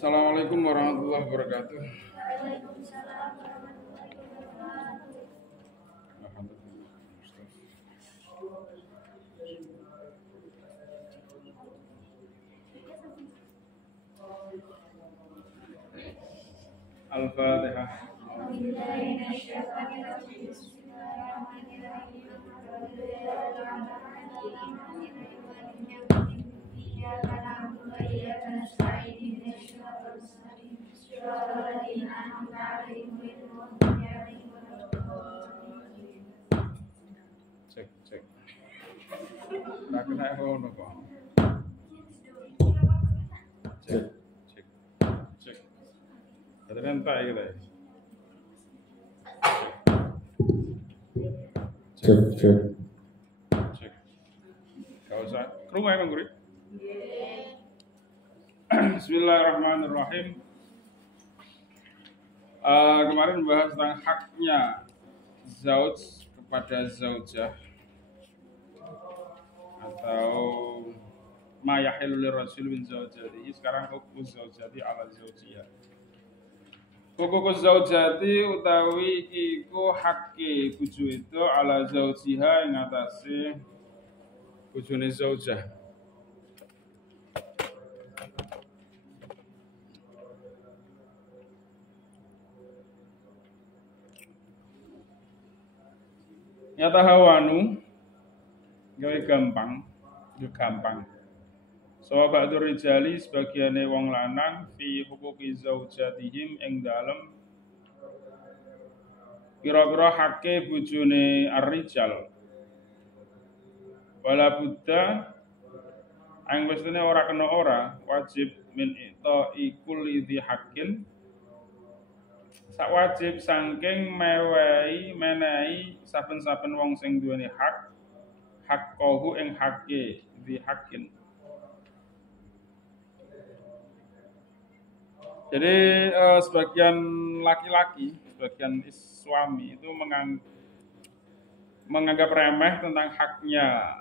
Assalamualaikum warahmatullahi wabarakatuh. Al-Fatihah. Cek. Tak kena ngono kok. Cek. Ada rentak gitu ya. Cek. Gak usah. Kerumah emang gurih. Bismillahirrahmanirrahim. Kemarin bahas tentang haknya zauj kepada zaujah atau ma yahilu lirrasul min zaujatihi. Sekarang hukum zaujati ala zaujiyah. Hukum zaujati utawi iku hakke bojo itu ala zaujiha ing atase bojone zaujah. Nyata hawanu gawe gampang. So ba'dur rijali sebagiane wong lanang fi huquqi zaujatihim ing dalem pira-pira hakke bojone ar-rijal. Wala buddha ang mestine ora kena ora wajib min ita kulli dzi haqqin sak wajib saking menehi saben-saben wong sing duweni hak kohu ing hakke dzi haqqin. Jadi sebagian laki-laki, sebagian suami itu menganggap remeh tentang haknya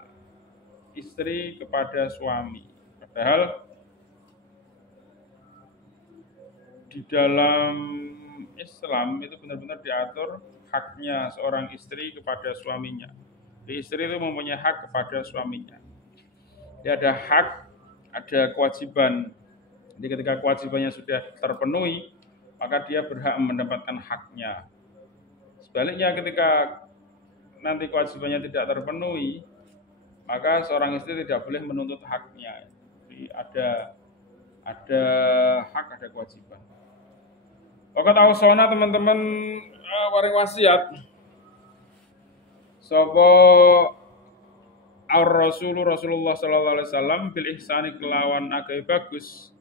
istri kepada suami. Padahal di dalam Islam itu benar-benar diatur haknya seorang istri kepada suaminya. Istri itu mempunyai hak kepada suaminya. Dia ada hak, ada kewajiban. Jadi ketika kewajibannya sudah terpenuhi, maka dia berhak mendapatkan haknya. Sebaliknya ketika nanti kewajibannya tidak terpenuhi, maka seorang istri tidak boleh menuntut haknya. Jadi ada hak, ada kewajiban. Pokok tahu sona teman-teman waring wasiat. Sapa Rasulullah sallallahu alaihi wasallam bil ihsani kelawan agawe bagus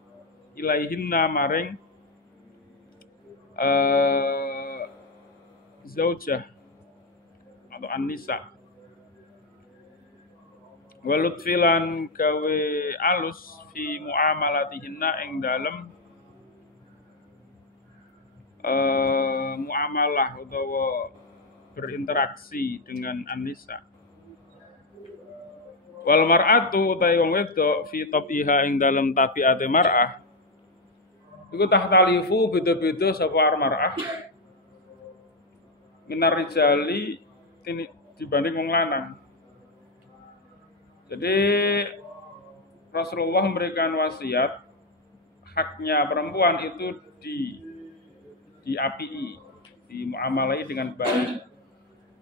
ilaihinna maring zaujah atau an-nisa walutfilan gawe alus fi muamalatihinna ing dalem muamalah utawa berinteraksi dengan an-nisa. Wal mar'atu utawi wong wedok fi tabiha ing dalem tabiate mar'ah iku tahtalifu beda-beda sapa mar'ah minar rijali dibanding wong lanang. Jadi Rasulullah memberikan wasiat haknya perempuan itu diapii, dimuamalai dengan baik,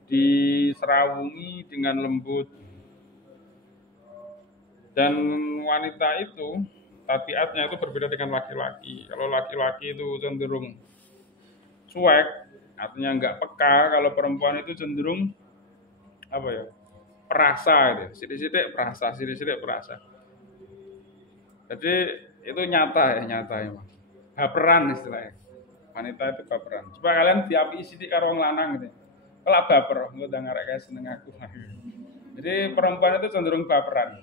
diserawungi dengan lembut. Dan wanita itu tabiatnya itu berbeda dengan laki-laki. Kalau laki-laki itu cenderung cuek, artinya enggak peka. Kalau perempuan itu cenderung perasa gitu. Sidik-sidik perasa. Jadi itu nyata emang. Baperan istilahnya. Wanita itu baperan. Coba kalian diapi sidik karo wong lanang gitu. Kalau baper, engko ndang arek kae seneng aku. Jadi perempuan itu cenderung baperan.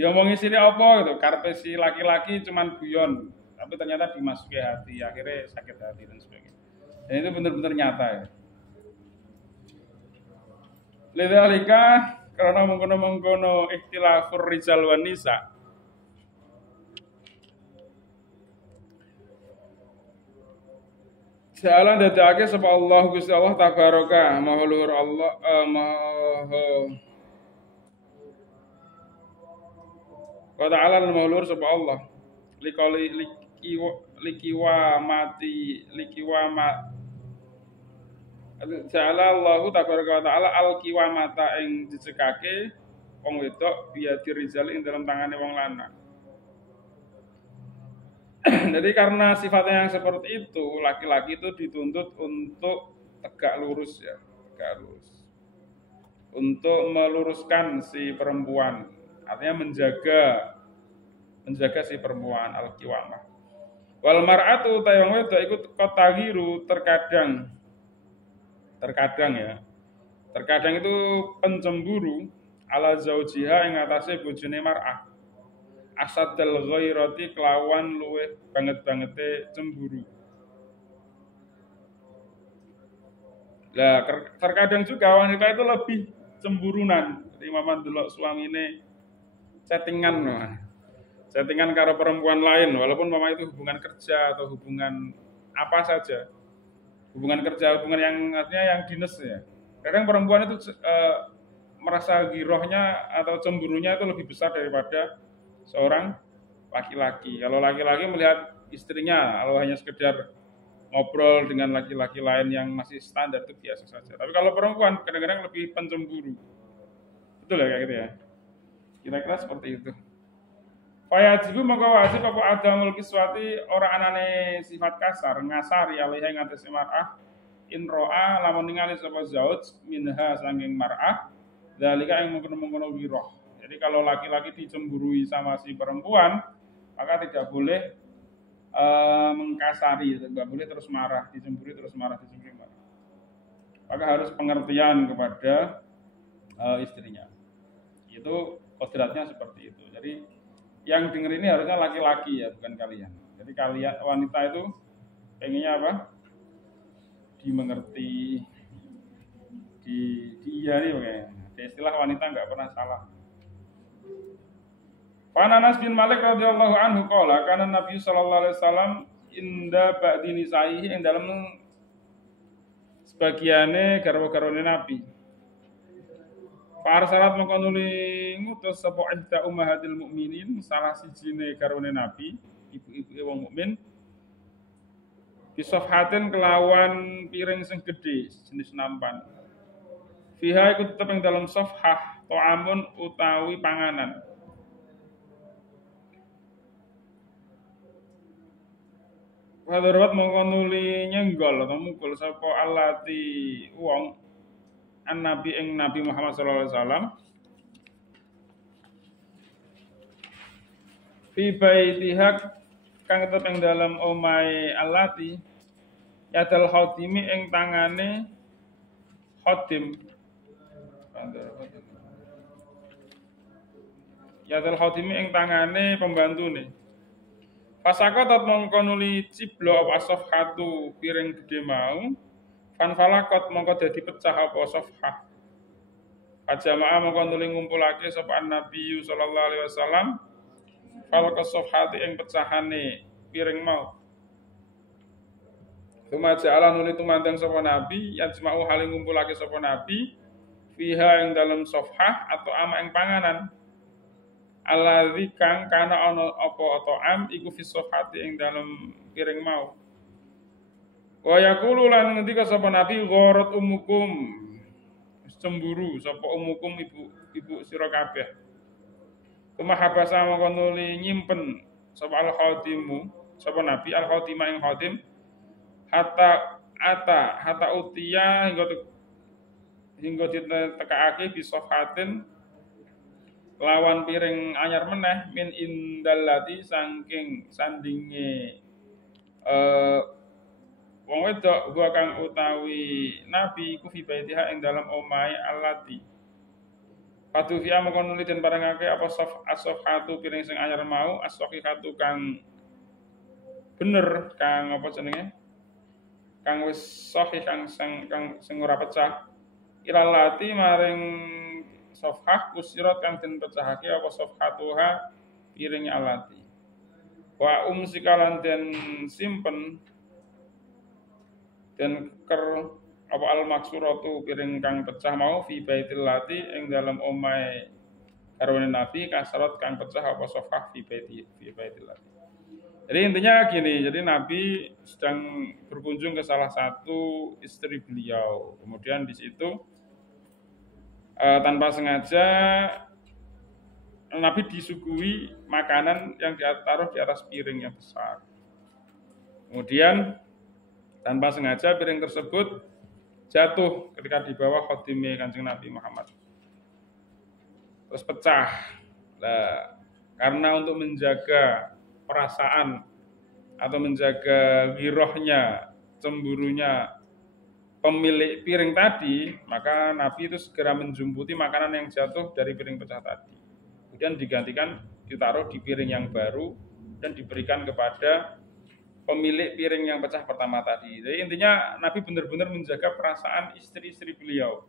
Dia ngomongin sini apa gitu, karepe si laki-laki cuman guyon, tapi ternyata dimasuki hati, akhirnya sakit hati dan sebagainya. Dan itu benar-benar nyata ya. Lidzalika karena mengkono ikhtilafur rijal wan nisa. Ja'ala dadake sapa Allah Gusti Allah tabaraka maha luhur Allah maha wa ta'ala maha luhur sapa Allah likoli likiwa mati likiwa ma Ja'ala Allah tabaraka wa ta'ala al kiwamata ing dicekake wong wedok biadi rizal ing dalam tangane wong lanang. Jadi karena sifatnya yang seperti itu, laki-laki itu dituntut untuk tegak lurus ya, tegak lurus. Untuk meluruskan si perempuan, artinya menjaga si perempuan al-qiwamah. Wal mar'atu tayang wedok ikut kotagiru terkadang ya. Terkadang itu pencemburu ala zaujiha ing atase bojone mar'ah. Asadal ghairati kelawan luweh banget-bangete cemburu. Lah terkadang juga wanita itu lebih cemburunan. Jadi mama delok suamine chattingan chattingan karo perempuan lain walaupun mama itu hubungan kerja atau hubungan apa saja. Hubungan kerja, hubungan yang artinya yang dinas ya. Kadang perempuan itu merasa girohnya atau cemburunya itu lebih besar daripada seorang laki-laki. Kalau laki-laki melihat istrinya, kalau hanya sekedar ngobrol dengan laki-laki lain yang masih standar itu biasa saja. Tapi kalau perempuan kadang-kadang lebih pencemburu. Betul ya kayak gitu ya? Kira-kira seperti itu. Fayajibu maka wajib apa adamul kiswati orang anane sifat kasar ngasari alaiha ing atase mar'ah in ro'a lamun ningali sapa zauj minha sanging mar'ah dalika ing mungkon-mungkon wiroh. Jadi kalau laki-laki dicemburui sama si perempuan, maka tidak boleh mengkasari, tidak boleh terus marah, dicemburi terus marah. Maka harus pengertian kepada istrinya. Itu kodratnya seperti itu. Jadi yang denger ini harusnya laki-laki ya, bukan kalian. Jadi kalian wanita itu pengennya apa? Dimengerti, dia nih pokoknya. Istilah wanita nggak pernah salah. Anas bin Malik radhiyallahu anhu qala kana Nabi sallallahu alaihi wasallam inda ba'di nisaihi ing dalem sebagiane garwa-garwane Nabi. Farsalat mongko nuli ngutus sapa ihda ummahatil mukminin salah sijine garwane Nabi, ibu-ibu wong mukmin. Bisofhatin kelawan piring sing gedhe jenis nampan. Fiha iku tetep ing dalam sofhah ta'amun utawi panganan. Hadarat mongko nuli nyenggol atau mukul sapa allati wong an nabi ing Nabi Muhammad sallallahu alaihi wasallam fi baitiha kang tetep ing dalam omahe allati yadal khatimi ing tangane khatim yadal khatimi ing tangane pembantune. Pasakotot mongko nuli ciblo apa sofhatu piring gede mau, fanfalakot mongko dadi pecah apa sofhah. Ajamaah mongko nuli ngumpulake sapa Nabi sallallahu alaihi wasallam falqa sofhati ing pecahane piring mau. Tumaja ala nuli tumandang sapa Nabi, yajma'u hale ngumpulake sapa Nabi fiha ing dalam sofhah atau ama ing panganan. Alladzi kang kana ana apa ta'am iku fi sofhati ing dalem piring mau. Wa yaqulu lan ngendika sapa Nabi gharat ummukum cemburu sapa ummukum ibu sira kabeh. Kumahabasa mongko nuli nyimpen sapa al-khatimu sapa Nabi al-khatimah ing khatim hatta utiya hingga ditekake bi sofhatin lawan piring anyar meneh min indallati saking sandinge wong wedok gua kang utawi Nabi iku fi baitiha ing dalam omahe allati patu fi amkon nuli den barangake apa as-safhatu piring sing anyar mau as-sahihatu kang bener kang apa jenenge kang wis sahih kang sing ora pecah ilalati maring sofhah kusirat kang den pecahake apa sofhatuha piring alati wa umsikalan den simpen dan ker apa al maksuratu piring kang pecah mau fi baitil lati ing dalam omahe garwane Nabi kasrat kang pecah apa sofah fi baitil lati. Jadi intinya gini, jadi Nabi sedang berkunjung ke salah satu istri beliau. Kemudian di situ tanpa sengaja Nabi disuguhi makanan yang ditaruh di atas piring yang besar. Kemudian tanpa sengaja piring tersebut jatuh ketika di bawah khadimnya Kanjeng Nabi Muhammad. Terus pecah. Nah, karena untuk menjaga perasaan atau menjaga girohnya, cemburunya pemilik piring tadi, maka Nabi itu segera menjumputi makanan yang jatuh dari piring pecah tadi. Kemudian digantikan, ditaruh di piring yang baru dan diberikan kepada pemilik piring yang pecah pertama tadi. Jadi intinya Nabi benar-benar menjaga perasaan istri-istri beliau.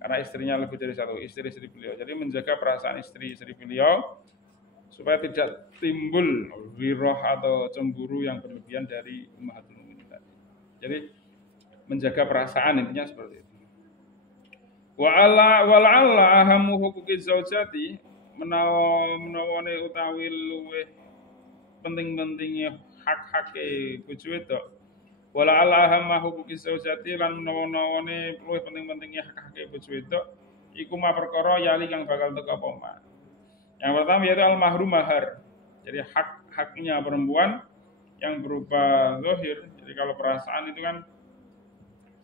Karena istrinya lebih dari satu, istri-istri beliau. Jadi menjaga perasaan istri-istri beliau supaya tidak timbul wiroh atau cemburu yang berlebihan dari Ummahatul Mukminin tadi. Jadi menjaga perasaan intinya seperti itu. Wa'ala ahamu hukuki zaujati menawane utawi luweh penting-pentingnya hak-hake bojo wedok. Wala ala hamma hukuki zaujati lan menawa-nawane luwih penting-pentingnya hak-hake bojo wedok iku ma perkara yali kang bakal teka apa ma. Yang pertama yaitu al-mahrum mahar. Jadi hak-haknya perempuan yang berupa zahir. Jadi kalau perasaan itu kan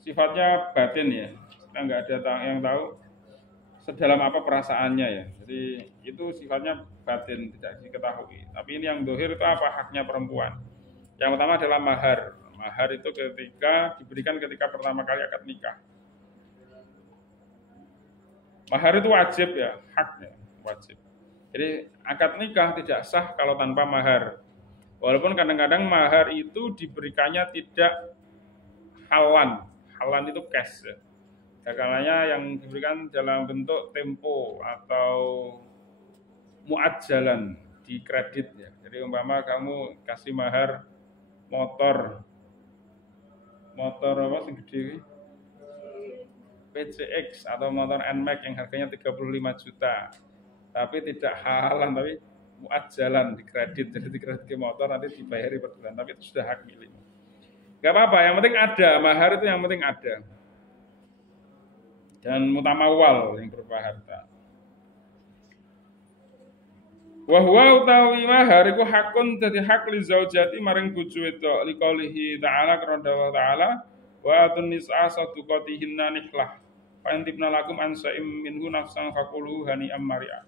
sifatnya batin ya. Kita nggak ada yang tahu sedalam apa perasaannya ya. Jadi itu sifatnya batin, tidak diketahui. Tapi ini yang zahir itu apa haknya perempuan. Yang pertama adalah mahar. Mahar itu diberikan ketika pertama kali akad nikah. Mahar itu wajib ya, haknya wajib. Jadi akad nikah tidak sah kalau tanpa mahar. Walaupun kadang-kadang mahar itu diberikannya tidak halan. Halan itu cash ya. Kalanya yang diberikan dalam bentuk tempo atau muadjalan di kredit ya. Jadi umpama kamu kasih mahar motor apa sing gede PCX atau motor NMAX yang harganya 35 juta. Tapi tidak halan, tapi muadjalan di kredit. Jadi di kredit motor nanti dibayari per bulan, tapi itu sudah hak milikmu. Gak apa-apa, yang penting ada, mahar itu yang penting ada. Dan mutamawal yang berupa harta. Wa huwa utawi mahar iku hakun dadi hak li zaujati maring bojo wedok liqaulihi ta'ala karena dawuh ta'ala wa atun nisa sadaqatihinna nihlah fa intibna lakum an sa'im minhu nafsan faqulu hani ammaria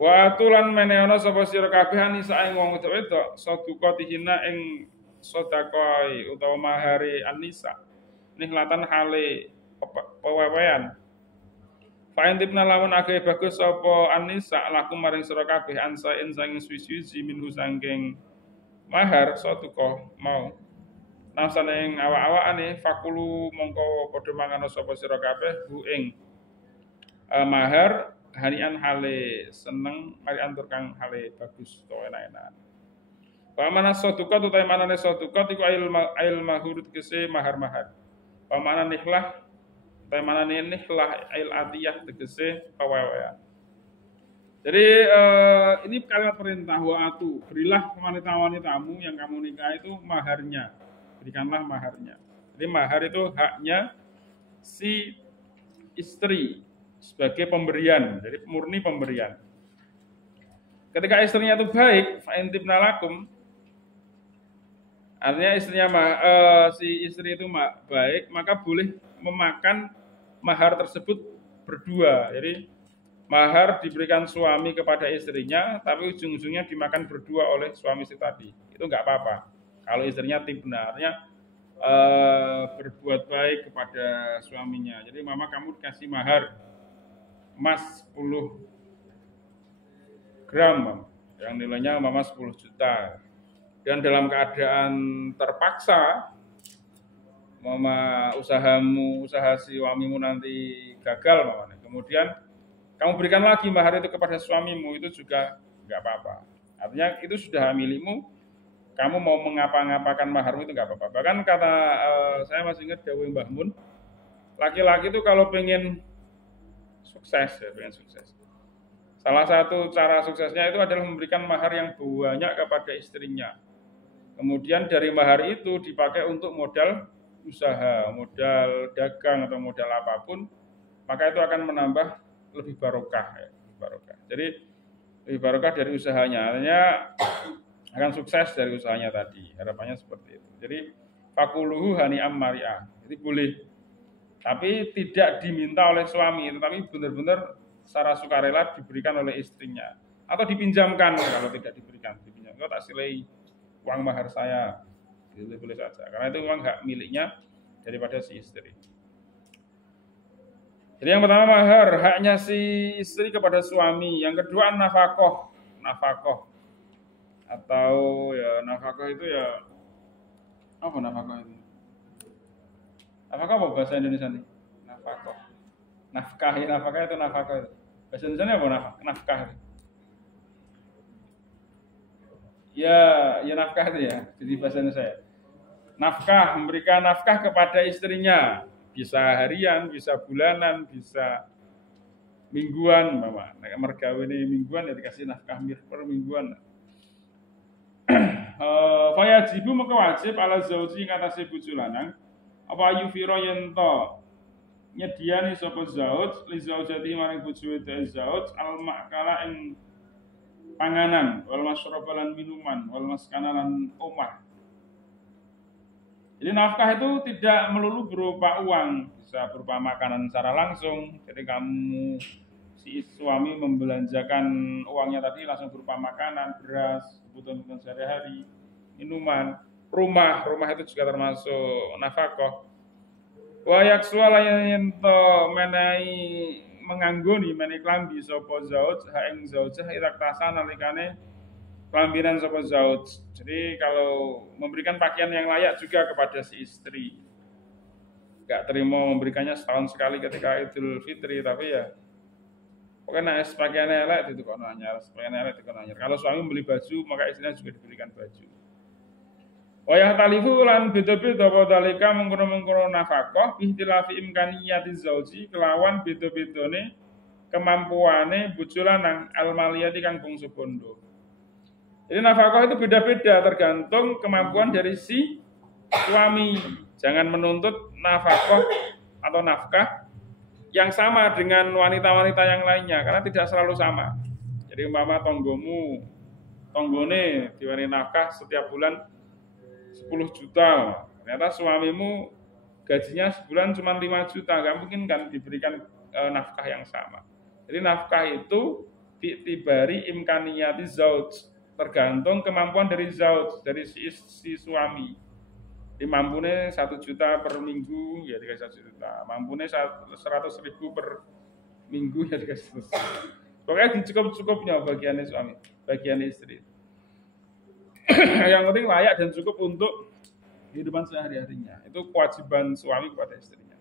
wa atulan meneana sapa sira kabeh nisa ing wong wedok sadaqatihinna ing sedekah utawa mahari an-nisa nihlatan hale pewewean. Fa'intibna lamun agih bagus apa an-nisa lakum maring sira kabeh ansain sanging suwi-suwi minhu sangking mahar sadaqah mau. Nafsane ing awak-awakane fakulu mongko padha mangan sapa sira kabeh hu ing mahar hanian hale seneng mari antur kang hale bagus utawa enak-enakan. Pamana sadaqah utawa manane sadaqah iku ail mahur tegese mahar-mahar. Pamana nihlah mana nihlah ail adiyah tegese pawewean. Jadi ini kalimat perintah wa'atu, berilah wanita-wanitamu yang kamu nikah itu maharnya. Berikanlah maharnya. Jadi mahar itu haknya si istri sebagai pemberian, jadi murni pemberian. Ketika istrinya itu baik, fa'intibna lakum, artinya istrinya si istri itu baik, maka boleh memakan mahar tersebut berdua. Jadi mahar diberikan suami kepada istrinya, tapi ujung-ujungnya dimakan berdua oleh suami istri tadi. Itu nggak apa-apa. Kalau istrinya tibna, artinya berbuat baik kepada suaminya. Jadi mama kamu dikasih mahar emas 10 gram, yang nilainya mama 10 juta. Dan dalam keadaan terpaksa, mama usaha suamimu nanti gagal mama. Kemudian kamu berikan lagi mahar itu kepada suamimu, itu juga nggak apa-apa. Artinya itu sudah milikmu. kamu mau mengapa-ngapakan maharmu itu nggak apa-apa. Bahkan kata saya masih ingat dawuh Mbah Mun, laki-laki itu kalau pengen sukses ya, pengen sukses. Salah satu cara suksesnya itu adalah memberikan mahar yang banyak kepada istrinya. Kemudian dari mahar itu dipakai untuk modal usaha, modal dagang atau modal apapun, maka itu akan menambah lebih barokah ya, barokah. Jadi lebih barokah dari usahanya, artinya akan sukses dari usahanya tadi. Harapannya seperti itu. Jadi fakuluhu hani'am mari'ah. Jadi boleh, tapi tidak diminta oleh suami, tetapi benar-benar secara sukarela diberikan oleh istrinya atau dipinjamkan. Kalau tidak diberikan, dipinjam. Kau tak silai uang mahar saya, boleh saja, karena itu memang hak miliknya daripada si istri. Jadi yang pertama mahar, haknya si istri kepada suami. Yang kedua nafkah, nafkah atau ya nafkah itu ya apa nafkah itu? Nafkah apa bahasa Indonesia nih? Nafkah. Nafkah ya, nafkah itu nafkah itu. Bahasa Indonesia apa nafkah? Ya nafkah itu ya. Jadi bahasa Indonesia. Nafkah, memberikan nafkah kepada istrinya. Bisa harian, bisa bulanan, bisa mingguan, mama. Nek mergawe ini mingguan ya dikasih nafkah per mingguan. Fayajibu maka wajib ala zauji ngatasi bojo lanang apa yufira yen to nyediani sapa zauj li zaujati maring bojo te zauj al makala ing panganan wal masrobalan minuman wal maskanalan omah. Jadi nafkah itu tidak melulu berupa uang, bisa berupa makanan secara langsung. Jadi kamu si suami membelanjakan uangnya tadi langsung berupa makanan, beras, kebutuhan sehari-hari, minuman, rumah itu juga termasuk nafkah. Wa yaksuala yen to menehi menganggoni menehi klambi sapa zauj ha ing zaujah iraktasan nalikane kelambinan sapa zauj. Jadi kalau memberikan pakaian yang layak juga kepada si istri. Enggak terima memberikannya setahun sekali ketika Idul Fitri, tapi ya pokoknya pakaian elek itu kok nanya, pakaian elek itu kok nanya. Kalau suami beli baju, maka istrinya juga diberikan baju. Wayah talifu lan beda-beda apa dalika mengkono-mengkono nafkah ihtilafi imkaniyati zauji kelawan beda-bedane kemampuane bojo lanang almaliyati kang bangsa bondo. Jadi nafkah itu beda-beda tergantung kemampuan dari si suami. Jangan menuntut nafkah atau nafkah yang sama dengan wanita-wanita yang lainnya karena tidak selalu sama. Jadi umpama tonggone diwari nafkah setiap bulan 10 juta. Ternyata suamimu gajinya sebulan cuma 5 juta, nggak mungkin kan diberikan nafkah yang sama. Jadi nafkah itu bi'tibari imkaniyati zauj, tergantung kemampuan dari zauj, dari si suami. Mampune 1 juta per minggu ya dikasih 1 juta, mampune 100.000 per minggu ya dikasih 1 juta. Pokoknya dicukup-cukupnya bagiannya suami, bagian istri. Yang penting layak dan cukup untuk kehidupan sehari-harinya. Itu kewajiban suami kepada istrinya.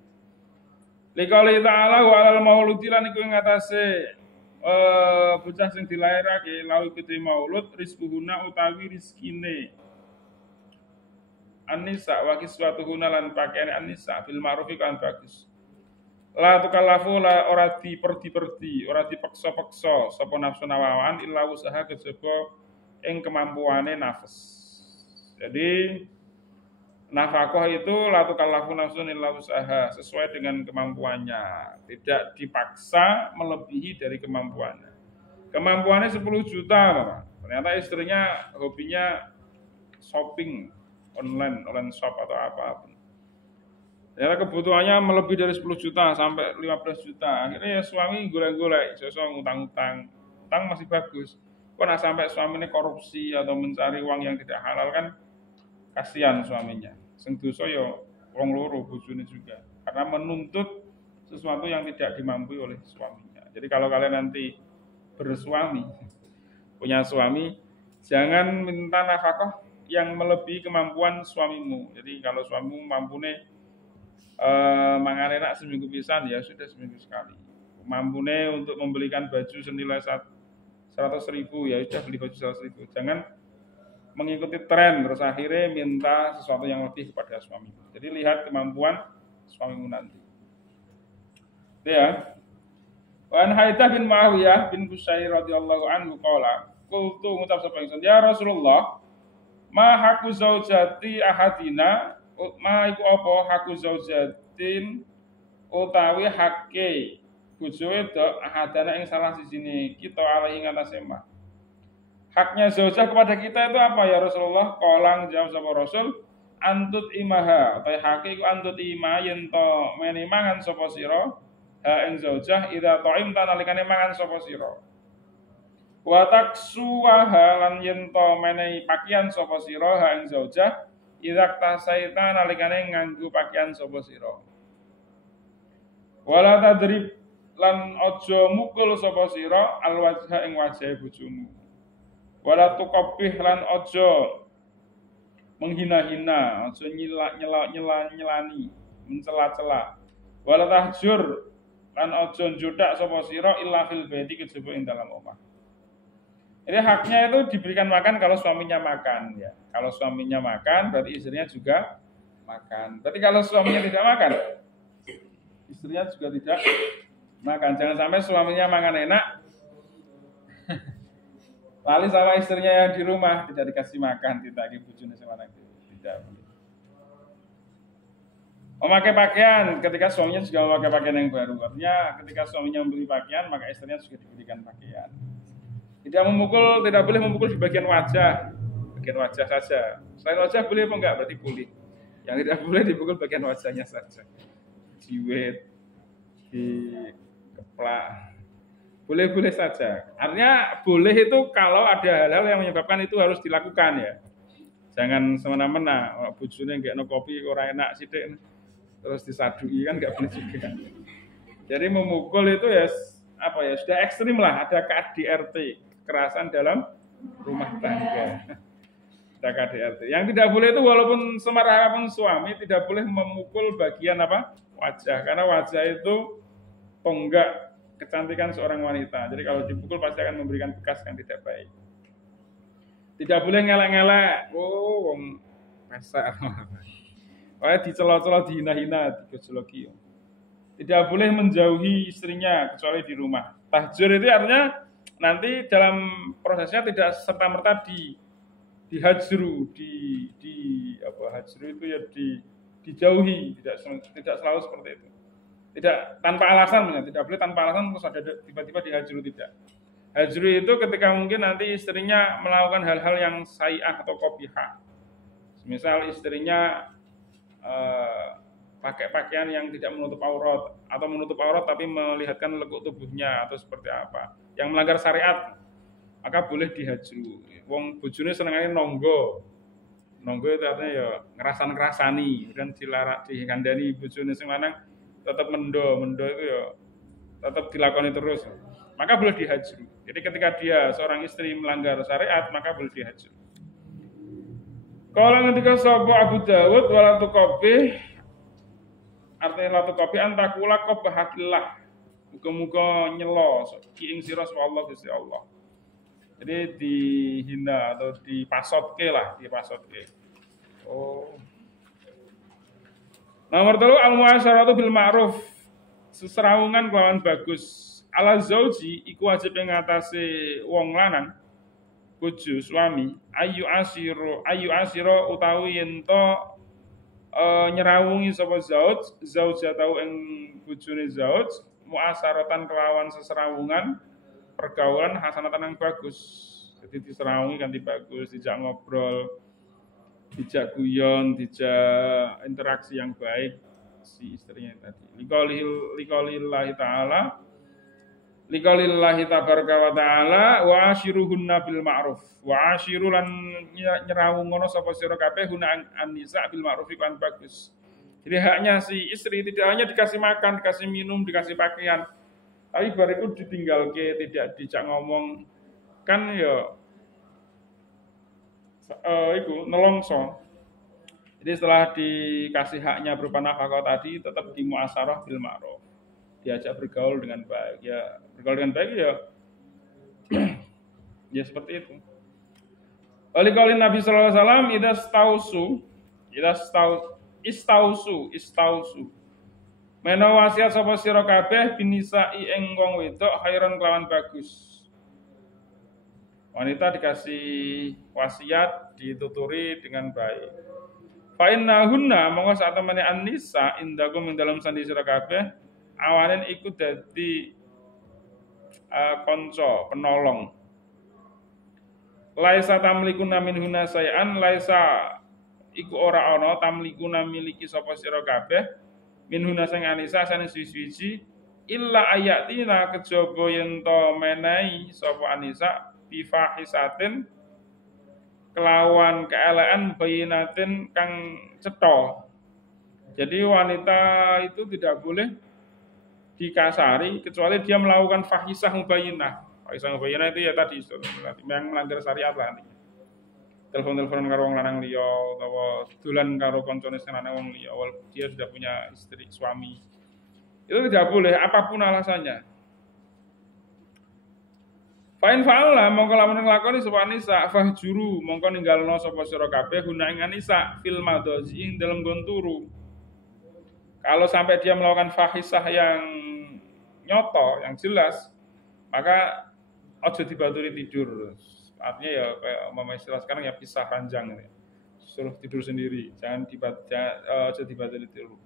Liqauli ta'ala wa 'alal mauludi lan iku ngatasi bocah sing dilairake lawi gede maulud rizquhuna utawi rizkine An-nisa wa kiswatuhuna lan pakaiane an-nisa bil ma'rufi kan bagus. La tukallafu la ora diperdi, ora dipaksa-paksa sapa nafsu nawawan illa usaha kejaba ing kemampuane nafas. Jadi nafkah itu la tukallafu nafsun illa usaha, sesuai dengan kemampuannya, tidak dipaksa melebihi dari kemampuannya. Kemampuannya 10 juta, Bapak. Ternyata istrinya hobinya shopping online shop atau apa. Ternyata kebutuhannya melebihi dari 10 juta sampai 15 juta. Akhirnya ya suami golek-golek, sosok ngutang-ngutang. Utang masih bagus. Kok nak sampai suaminya korupsi atau mencari uang yang tidak halal kan kasihan suaminya. Sing dosa ya wong loro bojone juga. Karena menuntut sesuatu yang tidak dimampui oleh suaminya. Jadi kalau kalian nanti bersuami, punya suami, jangan minta nafkah yang melebihi kemampuan suamimu. Jadi kalau suamimu mampune mangan enak seminggu pisan ya sudah seminggu sekali. Mampune untuk membelikan baju senilai 100.000 ya sudah beli baju 100.000. Jangan mengikuti tren, terus akhirnya minta sesuatu yang lebih kepada suami. Jadi lihat kemampuan suamimu nanti. Itu ya. Wan Haidah bin Muawiyah bin Busayr radhiyallahu anhu qala, qultu ngucap sapa ingsun, ya Rasulullah, ma haku zaujati ahadina, ma iku apa haku zaujatin utawi hakke bojo wedok ahadana ing salah sijine kita alaihi ngatasé mah. Haknya zaujah kepada kita itu apa ya Rasulullah? Qala jawab sapa Rasul, antut imaha, utawi hakke iku antut ima yen to meni mangan sapa sira ha ing zaujah idza ta'imta nalikane mangan sapa sira. Wa taksuwaha lan yen to menehi pakaian sapa sira ha ing zaujah idza tasaita nalikane nganggo pakaian sapa sira. Wala tadrib lan aja mukul sapa sira alwajha ing wajahe bojomu. Wala tuqabbih lan aja menghina-hina, aja nyelani, mencela-cela. Wala tahjur lan aja njodak sapa sira illa fil baiti kejaba ing dalam omah. Jadi haknya itu diberikan makan kalau suaminya makan ya. Kalau suaminya makan berarti istrinya juga makan. Berarti kalau suaminya tidak makan, istrinya juga tidak makan. Jangan sampai suaminya makan enak, lalu sama istrinya yang di rumah tidak dikasih makan, tidak bojone sing lanang tidak. Memakai pakaian ketika suaminya juga memakai pakaian yang baru. Artinya ketika suaminya membeli pakaian, maka istrinya juga diberikan pakaian. Tidak memukul, tidak boleh memukul di bagian wajah saja. Selain wajah boleh apa enggak? Berarti boleh. Yang tidak boleh dipukul bagian wajahnya saja. Jiwet, di keplak, boleh-boleh saja. Artinya boleh itu kalau ada hal-hal yang menyebabkan itu harus dilakukan ya. Jangan semena-mena, bojone nggakno kopi ora enak sithik terus disadui kan nggak boleh juga. Jadi memukul itu ya apa ya sudah ekstrim lah, ada KDRT, kekerasan dalam rumah tangga. Ada KDRT. Yang tidak boleh itu walaupun semarah apapun suami tidak boleh memukul bagian apa wajah, karena wajah itu tonggak kecantikan seorang wanita. Jadi kalau dipukul pasti akan memberikan bekas yang tidak baik. Tidak boleh ngelak-ngelak. Oh, wong pasar. Kayak dicela-cela, dihina-hina, digojloki. Tidak boleh menjauhi istrinya kecuali di rumah. Tahjur itu artinya nanti dalam prosesnya tidak serta-merta dihajru, hajru itu ya dijauhi, tidak selalu seperti itu. Tidak tanpa alasan, tidak boleh tanpa alasan terus ada tiba-tiba dihajru, tidak. Hajru itu ketika mungkin nanti istrinya melakukan hal-hal yang sai'ah atau qabihah. Misal istrinya pakai pakaian yang tidak menutup aurat atau menutup aurat tapi melihatkan lekuk tubuhnya atau seperti apa yang melanggar syariat, maka boleh dihajru. Wong bojone senengane nonggo itu artinya ya ngerasan-ngerasani dan dilarang dikandani bojone sing lanang tetap mendo itu ya tetap dilakoni terus, maka boleh dihajru. Jadi ketika dia seorang istri melanggar syariat maka boleh dihajru. Kalau ketika sapa Abu Dawud wala tuqabbih, artinya la tuqabbih antakula qabahakillah. Muga-muga nyelo ki ing sira Allah Gusti Allah. Jadi dihina atau dipasotke lah, dipasotke. Oh. Nomor 3 al-muasyaratu bil ma'ruf. Seserawungan kelawan bagus. Ala zauji iku wajib ing ngatasé wong lanang. Bojo suami ayu asiro utawi yen to nyerawungi sapa zauja tau ing bojone zauj muasaratan kelawan seserawungan pergaulan hasanatan yang bagus. Jadi diserawungi ganti bagus, dijak ngobrol, dijak guyon, dijak interaksi yang baik si istrinya tadi. Liqaulillahi ta'ala Liqaulillahi tabaraka wa ta'ala wa ashiruhunna bil ma'ruf. Wa ashiru lan nyerawung ngono sapa sira kabeh guna an-nisa bil ma'ruf kan bagus. Jadi haknya si istri tidak hanya dikasih makan, dikasih minum, dikasih pakaian, tapi bariku ditinggalke, tidak dijak ngomong kan ya iku nelongso. Jadi setelah dikasih haknya berupa nafkah tadi tetap dimuasarah bil ma'ruf. Diajak bergaul dengan baik, ya bergaul dengan baik ya ya seperti itu. Oleh kaulin Nabi sallallahu alaihi wasallam istausu. Menawa wasiat sapa sira kabeh binisai ing wong wedok khairan kelawan bagus. Wanita dikasih wasiat dituturi dengan baik. Fa innahunna monggo sak temene an-nisa indakum ing dalem sandi sira kabeh awanen iku dadi kanca penolong. Laisa tamlikuna minhuna sayan laisa iku ora ana tamlikuna miliki sapa sira kabeh minhuna sing anisa sane suwi-suwi illa ayatina kejaba yen to menehi sapa anisa bifahisatin kelawan keelekan bayinatin kang cetha. Jadi wanita itu tidak boleh dikasari kecuali dia melakukan fahisah mubayyinah. Fahisah mubayyinah itu ya tadi yang melanggar syariat lah nantinya. Telepon-teleponan karo wong lanang liya utawa dolan karo kancane sing lanang wong liya, dia sudah punya istri, suami. Itu tidak boleh apapun alasannya. Fa'in fa'ala mongko lamun nglakoni sapa nisa fahjuru mongko ninggalno sapa sira kabeh guna ing nisa fil madhazi ing dalem nggon turu. Kalau sampai dia melakukan fahisah yang nyoto, yang jelas, maka ojo dibaturi tidur. Artinya ya kayak mama istilah sekarang ya pisah ranjang ini. Suruh tidur sendiri, jangan ojo dibaturi tidur.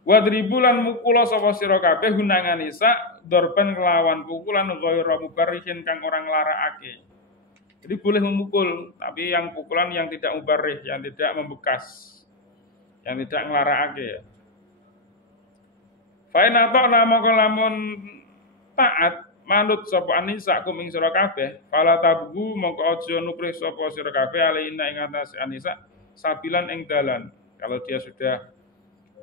Wadribulan mukula sapa sira kabeh gunangan nisa dorban kelawan pukulan ghairu mubarrihin kang orang larakake. Jadi boleh memukul, tapi yang pukulan yang tidak mubarrih, yang tidak membekas, yang tidak nglarakake. Fa in ata'na maka lamun taat manut sapa anisa kum ing sira kabeh, fala tabgu mongko aja nukrih sapa sira kabeh alaina ing atas anisa sabilan ing dalan. Kalau dia sudah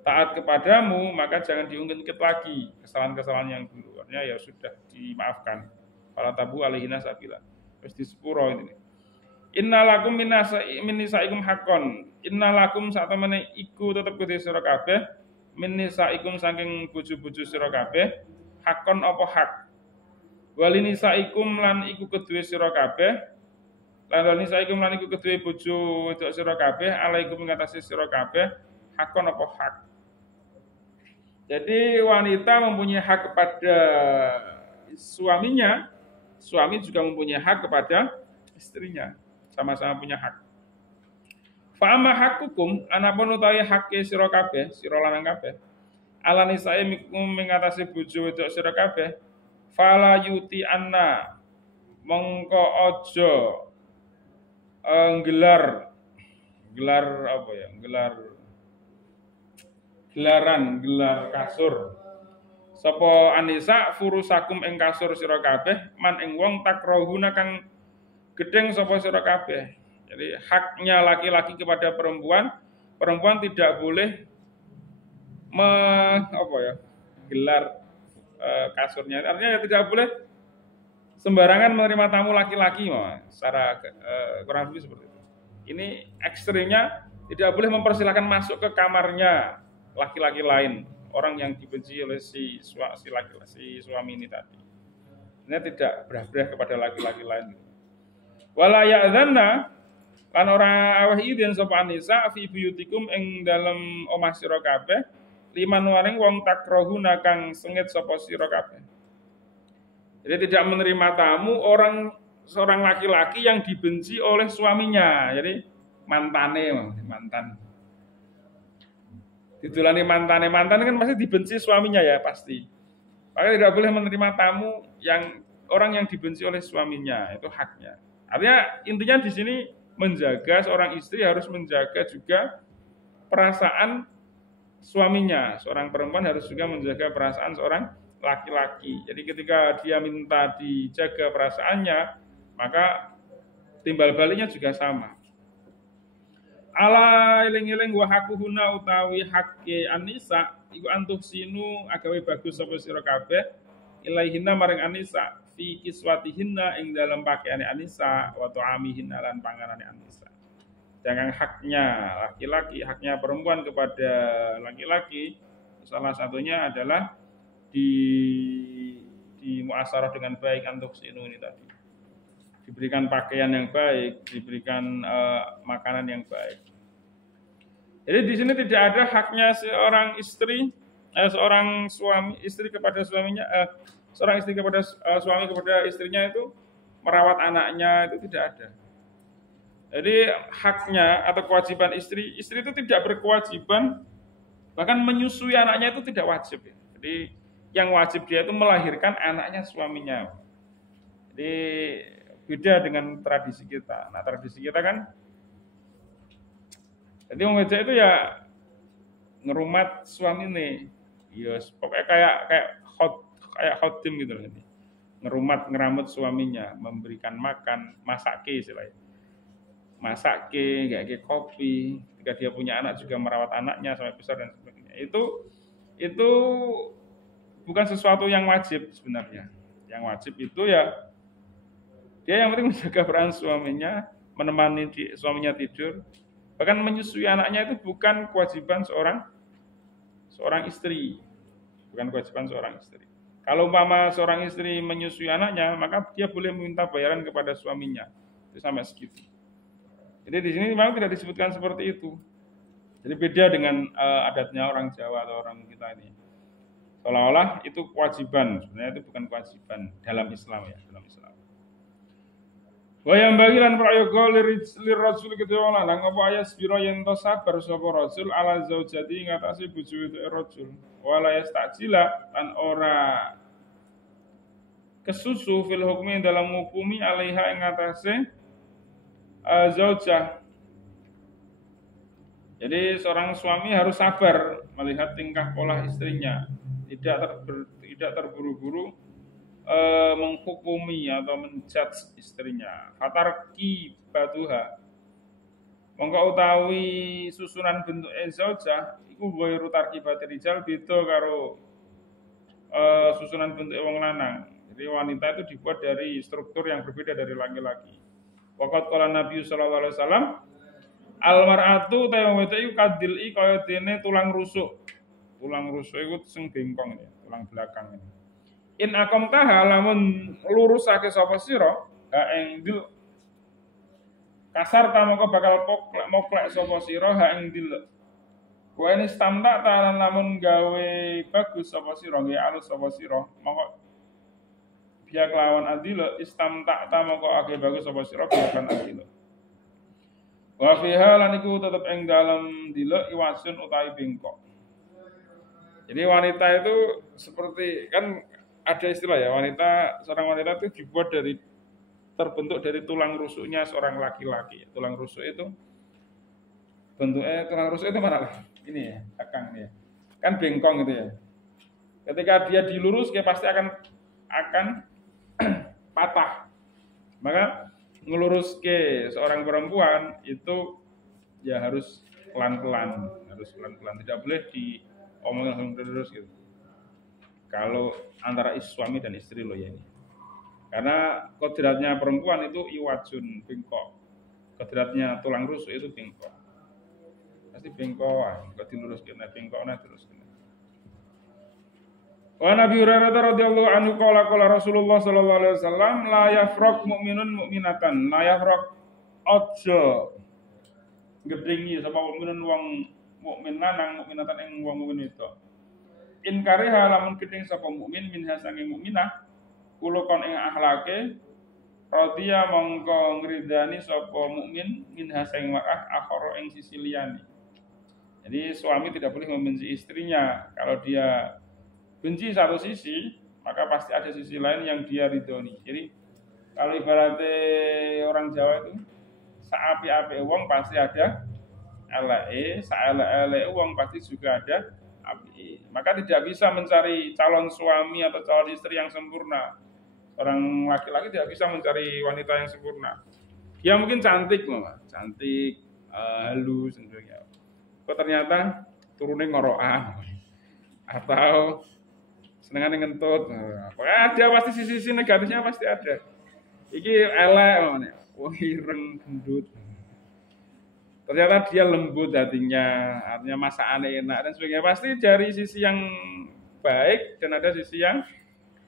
taat kepadamu, maka jangan diungkit-ungkit lagi kesalahan-kesalahan yang dulu. Artinya ya sudah dimaafkan. Fala tabgu alaina sabilan. Wis disepuro ini. Innalakum minnisaikum haqqon. Innalakum sak temene iku tetep kudu sira kabeh minnisaikum saking bojo-bojo sira kabeh haqqon apa hak. Walinisaikum lan iku kedue sira kabeh lan walinisaikum lan iku kedue bojo wedok sira kabeh alaikum ngatasi sira kabeh haqqon apa hak. Jadi wanita mempunyai hak kepada suaminya, suami juga mempunyai hak kepada istrinya, sama-sama punya hak. Fa amma hakukum anapun utawi hakke sira kabeh, sira lanang kabeh. Alani sae mengatasi bojo wedok sira kabeh. Fala yuti anna mongko aja gelar apa ya? Gelar kasur. Sapa anisa furusakum ing kasur sira kabeh man ing wong takrohuna kang gedeng sapa sira kabeh. Jadi haknya laki-laki kepada perempuan, perempuan tidak boleh gelar kasurnya. Artinya ya tidak boleh sembarangan menerima tamu laki-laki, secara kurang lebih seperti itu. Ini ekstrimnya tidak boleh mempersilahkan masuk ke kamarnya laki-laki lain, orang yang dibenci oleh si suami ini tadi. Ini tidak berah-berah kepada laki-laki lain. Wala ya'dzanna lan ora aweh idin sapa anisa fi buyutikum ing dalem omah sira kabeh liman waring wong takrohuna kang sengit sapa sira kabeh. Jadi tidak menerima tamu seorang laki-laki yang dibenci oleh suaminya. Jadi mantan. Ditulani mantan kan pasti dibenci suaminya ya pasti. Maka tidak boleh menerima tamu yang orang yang dibenci oleh suaminya, itu haknya. Artinya intinya di sini menjaga seorang istri harus menjaga juga perasaan suaminya. Seorang perempuan harus juga menjaga perasaan seorang laki-laki. Jadi ketika dia minta dijaga perasaannya, maka timbal baliknya juga sama. Ala eling-eling wa hakuhuna utawi hakke anisa iku antuh sinu agawe bagus sapa sira kabeh ilaihinna maring anisa fi kiswatihinna ing dalam pakaiane anisa wa ta'amihinna lan panganane anisa. Jangan haknya laki-laki, haknya perempuan kepada laki-laki salah satunya adalah di muasyarah dengan baik antuk sinu ini tadi. diberikan pakaian yang baik, diberikan makanan yang baik. Jadi di sini tidak ada haknya seorang istri, seorang suami istri kepada suaminya, seorang istri kepada suami kepada istrinya itu merawat anaknya, itu tidak ada. Jadi haknya atau kewajiban istri itu tidak berkewajiban, bahkan menyusui anaknya itu tidak wajib. Jadi yang wajib dia itu melahirkan anaknya suaminya. Jadi beda dengan tradisi kita. Nah tradisi kita kan, jadi wong wedok itu ya ngerumat suami nih, yes, pokoknya kayak khotim gitu loh. Ngeramut suaminya, memberikan makan, masake istilahnya. Masake, kayak kopi, ketika dia punya anak juga merawat anaknya sampai besar dan sebagainya. Itu bukan sesuatu yang wajib sebenarnya. Yang wajib itu ya dia yang penting menjaga peran suaminya, menemani suaminya tidur, bahkan menyusui anaknya itu bukan kewajiban seorang istri, bukan kewajiban seorang istri. Kalau umpama seorang istri menyusui anaknya, maka dia boleh meminta bayaran kepada suaminya, itu sampai segitu. Jadi di sini memang tidak disebutkan seperti itu. Jadi beda dengan adatnya orang Jawa atau orang kita ini. Seolah-olah itu kewajiban, sebenarnya itu bukan kewajiban dalam Islam ya, dalam Islam. Wa yang bagi lan prayoga lir rasul kedua lanang apa ayas biro yen to sabar sapa rasul ala zaujati ngatasi bojo itu rasul. Wala yastajila lan ora kesusu fil hukmi dalam hukumi alaiha ing atase zaujah. Jadi seorang suami harus sabar melihat tingkah pola istrinya, tidak terburu-buru menghukumi atau menjudge istrinya. Fatarki batuha. Mongko utawi susunan bentuk zaujah iku ghairu tarkibati rijal beda karo susunan bentuk wong lanang. Jadi wanita itu dibuat dari struktur yang berbeda dari laki-laki. Waqat qala Nabi sallallahu alaihi wasallam almar'atu ta wong wedok iku kadili kaya dene tulang rusuk. Tulang rusuk iku sing bengkong ya, tulang belakang ini. In aqamtaha lamun lurusake sapa sira ha ing dil kasar ta moko bakal moklek sapa sira ha ing dil. Wa ini stamta ta lamun gawe bagus sapa sira nggih alus sapa sira moko biak lawan adil istamta ta moko age bagus sapa sira biakan adil. Wa fiha lan iku tetep ing dalem dilek iwasun utawi bengkok. Jadi wanita itu seperti kan ada istilah ya, seorang wanita itu terbentuk dari tulang rusuknya seorang laki-laki. Tulang rusuk itu bentuknya tulang rusuk itu mana? Ini ya, belakang ini ya. Kan bengkong gitu ya. Ketika dia dilurus dia pasti akan patah. Maka ngelurus ke seorang perempuan itu ya harus pelan-pelan, tidak boleh diomongin terus gitu. Kalau antara suami dan istri loh ya ini. Karena kodratnya perempuan itu iwajun bengkok. Kodratnya tulang rusuk itu bengkok. Pasti bengkok, enggak diluruskan, bengkok terus. Wa Nabi Hurairah radhiyallahu anhu qala Rasulullah sallallahu alaihi wasallam la yafraq mukminun mukminatan la yafraq aja gedhengi sapa mukminun wong mukmin lanang mukminatan ing wong mukmin itu in kariha lamun gedheng sapa mukmin minha sange mukminah kula kon ing akhlake radiya mongko ngridani sapa mukmin minha sange mar'ah akhara ing sisi liyane. Jadi suami tidak boleh membenci istrinya. Kalau dia benci satu sisi, maka pasti ada sisi lain yang dia ridhoni. Jadi kalau ibaratnya orang Jawa itu saapi-api wong pasti ada eleke, saelek-elek wong pasti juga ada api. Maka tidak bisa mencari calon suami atau calon istri yang sempurna. Orang laki-laki tidak bisa mencari wanita yang sempurna. Dia mungkin cantik loh, cantik, halus, sebagainya. Kok ternyata turunnya ngorokan atau senengan ngentut. Ada pasti sisi-sisi negatifnya pasti ada. Iki elek namanya. Wong ireng gendut. Ternyata dia lembut hatinya, artinya masakannya enak dan sebagainya. Pasti dari sisi yang baik dan ada sisi yang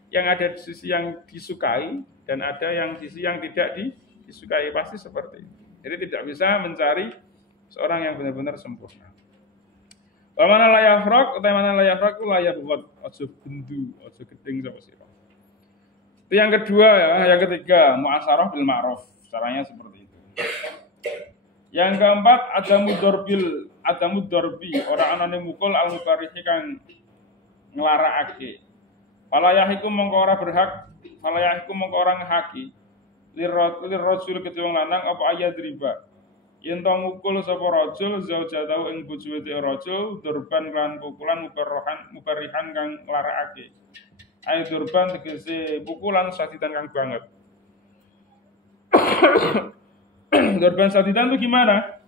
yang ada di sisi yang disukai dan ada yang sisi yang tidak disukai, pasti seperti itu. Jadi tidak bisa mencari seorang yang benar-benar sempurna. Wa mana la yafraq, utawa mana la yafraq la yabghad, aja bendu, aja gedeng sapa sira. Itu yang kedua ya, yang ketiga mu'asyarah bil ma'ruf. Caranya seperti itu. Yang keempat adamu dorbi, ora anane mukul al mubarihi kang nglarakake. Falayahikum mongko ora berhak, falayahikum mongko ora ngehaki. Lirrajul kedua lanang apa ayadriba. Yen to mukul sapa rajul zaujatahu ing bojoe rajul durban lan pukulan mubarihan kang nglarakake. Ayo durban tegese pukulan sadidan kang banget. Durban sadidan itu gimana?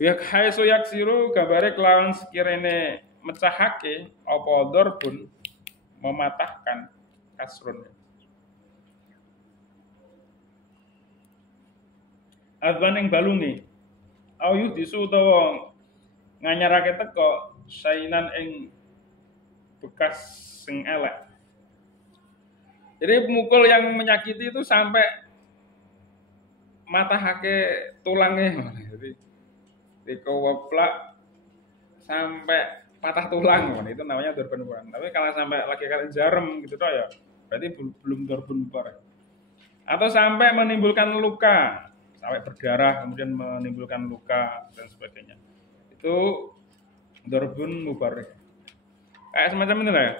Ya khaisu yaksiru gambare kelawan sekirene mecahake apa durbun mematahkan kasrun. Adwan ing balunge. Ayu disu utawa nganyarake teko sainan ing bekas sing elek. Jadi pemukul yang menyakiti itu sampai matahake tulangnya. Jadi dikoplak sampai patah tulang, itu namanya dorban bukan. Tapi kalau sampai lagi kalian jarem gitu toh ya, berarti belum dorban bukan. Atau sampai menimbulkan luka, sampai berdarah kemudian menimbulkan luka dan sebagainya. Itu dorban mubarak. Kayak semacam ini lah ya.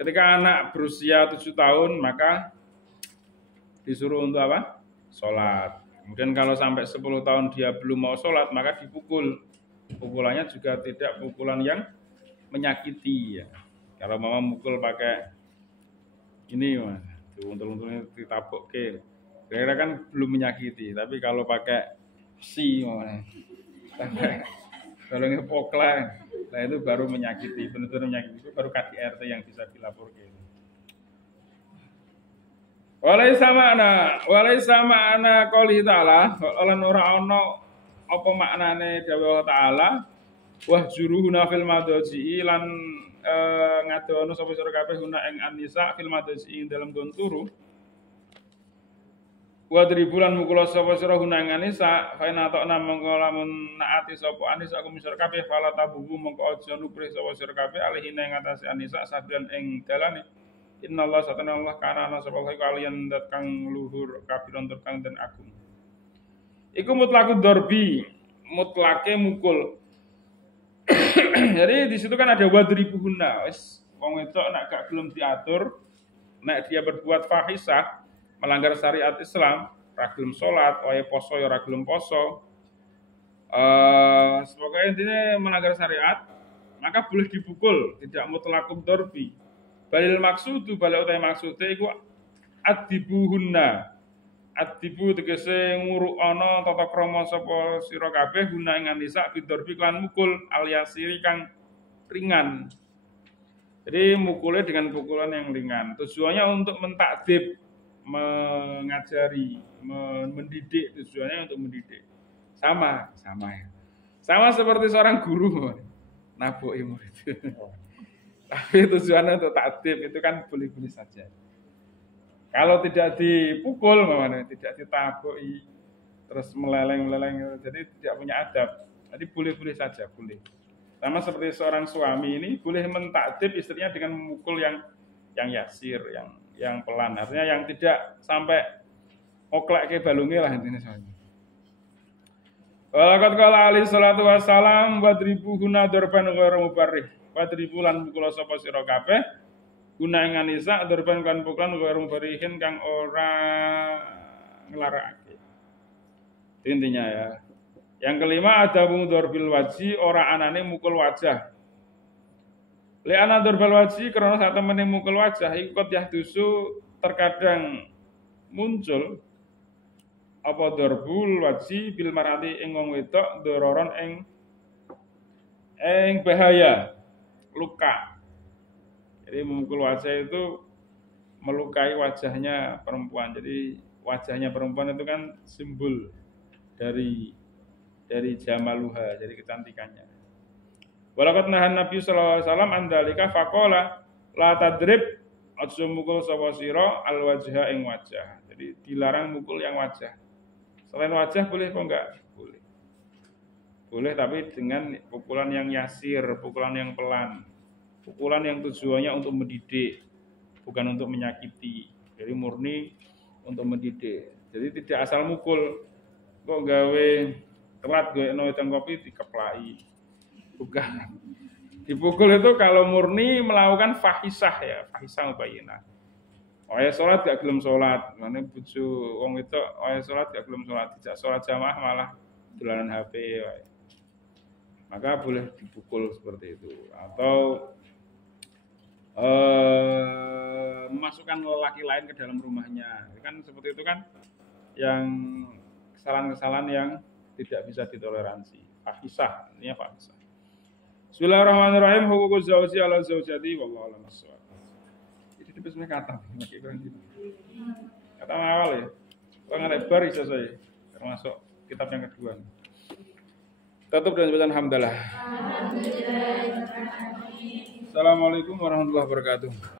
Ketika anak berusia 7 tahun maka disuruh untuk apa? Sholat. Kemudian kalau sampai 10 tahun dia belum mau sholat maka dipukul. Pukulannya juga tidak pukulan yang menyakiti ya. Kalau mama mukul pakai ini mas, untul-untulnya ditabok ke, kira-kira kan belum menyakiti. Tapi kalau pakai si, kalau ngepoklah, nah itu baru menyakiti, benar-benar menyakiti. Itu baru KDRT yang bisa dilaporkan. Walai sama ana qouli ta'ala, lan ora ana apa maknane dawuh Allah Ta'ala, wahjuruhuna fil madaji lan ngadono sapa sira kabeh guna ing anisa fil madaji dalam gon turu. Wa dribulan mukula sapa sira guna ing anisa fa ina ta'na mongko lamun naati sapa anisa aku sira kabeh fala tabuhu mongko aja nuprih sapa sira kabeh alihi ing atase anisa sabdan ing dalane. Innallaha satana Allah kana ana sapa kaliyan dat kang luhur kabiron tur kang den agung. Iku mutlaku dorbi, mutlake mukul. Jadi di situ kan ada wadribuhunna. Wis wong wedok nek gak gelem diatur, nek dia berbuat fahisah, melanggar syariat Islam, ra gelem salat, wae poso ya ora gelem poso. Semoga intinya melanggar syariat, maka boleh dipukul, tidak mutlakum dorbi. Balil maksudu balik utai maksudnya iku adibuhunna. Adibu tegese nguruk ana tata krama sapa sira kabeh guna ing anisa bidorbi lan mukul aliasiri kang ringan. Jadi mukulnya dengan pukulan yang ringan. Tujuannya untuk mentakdib, mengajari, mendidik, tujuannya untuk mendidik. Sama ya. Sama seperti seorang guru naboki murid. Tapi tujuannya untuk takdib itu kan boleh-boleh saja. Kalau tidak dipukul, tidak ditaboki, terus meleleng, jadi tidak punya adab. Jadi boleh-boleh saja, boleh. Sama seperti seorang suami ini boleh mentakdib istrinya dengan memukul yang yasir, yang pelan. Artinya yang tidak sampai oklek ke balungi lah intinya soalnya. Walaqad qala alaihi salatu wassalam wadribuhunna darban ghairu mubarrih. Wadribu lan mukul sapa sira kabeh guna ing anisa darban kan pukulan ghairu mubarrihin kang ora nglarakake. Intinya ya. Yang kelima ada darbil waji ora anane mukul wajah. Le ana darbil waji karena saat temene mukul wajah iku kot yahdusu terkadang muncul apa darbul waji bil marati ing wong wedok dororon ing bahaya luka. Jadi memukul wajah itu melukai wajahnya perempuan. Jadi wajahnya perempuan itu kan simbol dari jamaluha, jadi kecantikannya. Walaqad nahan Nabi sallallahu alaihi wasallam andalika faqala la tadrib Aja mukul sapa sira al wajha ing wajah. Jadi dilarang mukul yang wajah. Selain wajah boleh kok enggak? Boleh. Boleh tapi dengan pukulan yang yasir, pukulan yang pelan. Pukulan yang tujuannya untuk mendidik, bukan untuk menyakiti. Jadi murni untuk mendidik. Jadi tidak asal mukul. Kok gawe telat goekno wedang kopi dikeplaki. Bukan. Dipukul itu kalau murni melakukan fahisah ya, fahisah mubayyinah. Waya sholat gak gelem sholat, mana bojo wong itu waya sholat gak gelem sholat, tidak sholat jamaah malah dolanan HP. Waya. Maka boleh dipukul seperti itu. Atau memasukkan lelaki lain ke dalam rumahnya, kan seperti itu kan, yang kesalahan-kesalahan yang tidak bisa ditoleransi. Fahisah, ini fahisah. Bismillahirrahmanirrahim. Hukukuz zauji ala zaujati wallahu a'lam bissawab. Itu sebenarnya kata, kata awal ya. Kalau lebar bisa saya, termasuk kitab yang kedua. Tutup dengan bacaan hamdalah. Assalamualaikum warahmatullahi wabarakatuh.